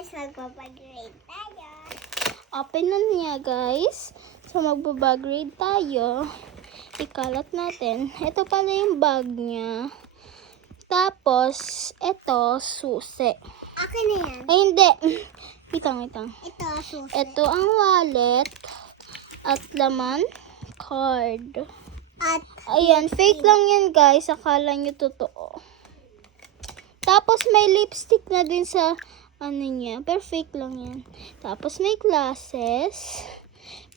guys, magpapag-grade tayo. Open na niya, guys. So, magbabag grade tayo. Ikalat natin. Ito pala yung bag niya. Tapos, ito, susi. Akin na yan. Ay, hindi. Itang. Ito, susi. Ito ang wallet. At laman, card. At, Ayan, fake lang yan, guys. Akala nyo totoo. Tapos, may lipstick na din sa ano niya. Pero fake lang yan. Tapos, may glasses.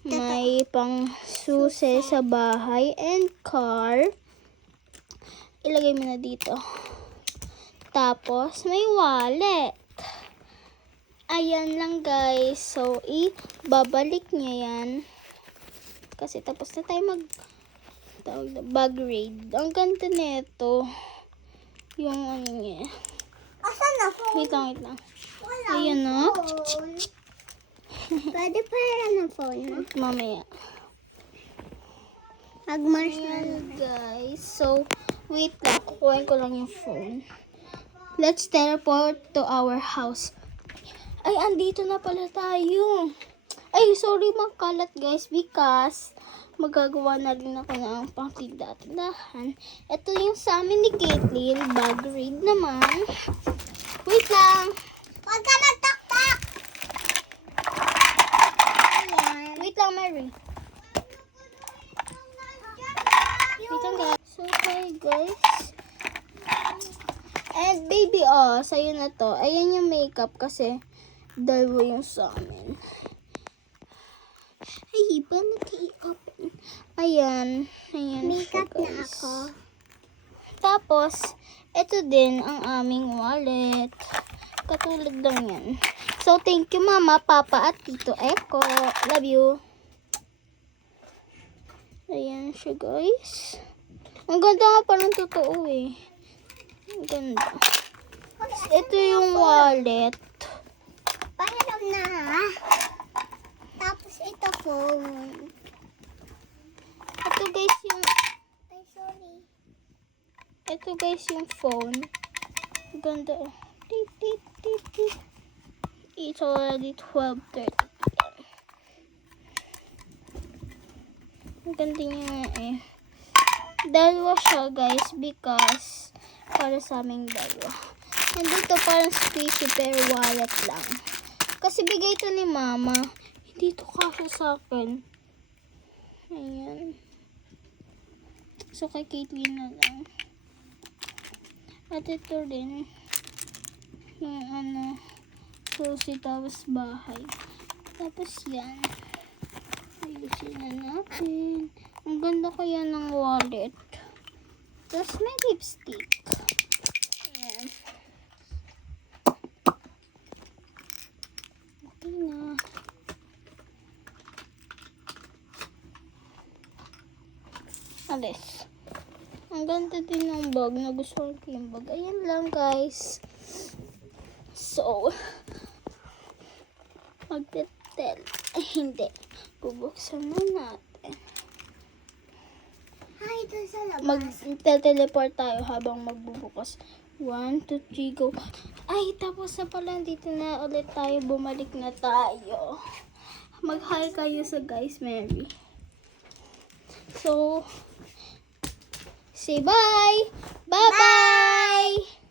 May pang susi sa bahay and car. Ilagay mo na dito. Tapos, may wallet. Ayan lang, guys. So, ibabalik niya yan. Kasi tapos na tayo bag raid. Ang ganda nito. Yung ano niya. asan na phone? Wait lang. Wala Ayan na. phone. Pwede para ng phone mo? Mamaya. Mag-marshmallow. Ayan, guys. So, wait lang. Kukuhain ko lang yung phone. Let's teleport to our house. Ay, andito na pala tayo. Ay, sorry magkalat, guys. Because, magagawa na rin ako ng pangtinda-tindahan. Ito yung sa amin ni Caitlyn. Bag raid naman. Wait lang. Huwag ka magtaktak! Ayan. Wait lang, Mary. Wait lang, guys. So, hi, guys. And, baby, sa'yo na to. Ayan yung makeup kasi dalawa yung sa amin. Ay, iba nag-i-open. Ayan. Ayan. Makeup siya, na guys. ako. Tapos, ito din ang aming wallet. Katulad lang yan. So, thank you, Mama, Papa, at Tito Eko. Love you. Ayan siya, guys. Ang ganda nga parang totoo eh. Ang ganda. Ito yung wallet. Pahiram na ha. Tapos ito phone. Ito, guys, yung... Ay, sorry. Ito, guys, yung phone. Ang ganda. Tit, tit, tit, tit. It's already 12:30 p.m. Ang ganda niya nga eh. Dalawa siya, guys, because para sa aming dalawa. And dito parang squishy pero wallet lang. Kasi bigay ito ni Mama. Hindi ito kasya sa akin. Ayan. So, kay Caitlyn na lang. At ito rin. Yung ano, susi tapos bahay. Tapos yan. Ayusin na natin. Ang ganda kaya ng wallet. Tapos may lipstick. Ayan. Okay na. Alis. Ang ganda din ng bag. Nagustuhan ko yung bag. Ayan lang, guys. So, magte-tell. Ay, hindi. Bubuksan na natin. Ay, ito sa labas. Mag-teleport tayo habang magbubukas. 1, 2, 3, go. Ay, tapos na pala. Dito na ulit tayo. Bumalik na tayo. Mag-hi kayo sa guys, Mary. So, say bye! Bye-bye!